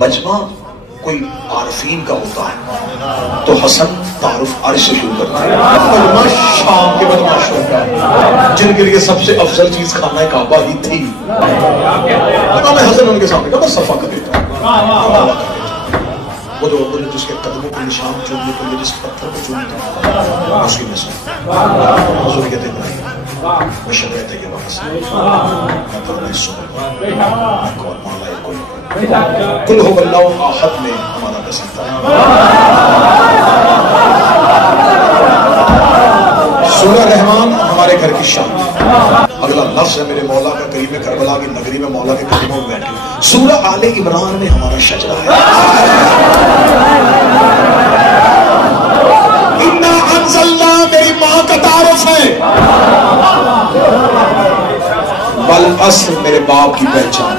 मजमा कोई आरफीन का होता है तो हसन तारुफ अर्श से शुरू करता है। मजमा शाम के बदमाशों का, जिनके लिए सबसे अफजल चीज खाना काबा ही थी, इमाम हसन उनके सामने का बस सफा कर देता है। वो जो जिसके कदमों के निशान चुनने के लिए जिस पत्थर को चुनते हैं उसकी नस्ल कहते हैं कुल हो बल्लाओ आहत में हमारा कसम था। सूरह रहमान हमारे घर की शान। अगला लफ्ज है मेरे मौला का करीब करबला की नगरी में मौला के कदमों में बैठे। सूरह आले इमरान में हमारा शजरा है। इन्ना अंज़लना मेरी माँ का तारुफ है। वल अस्र मेरे बाप की पहचान।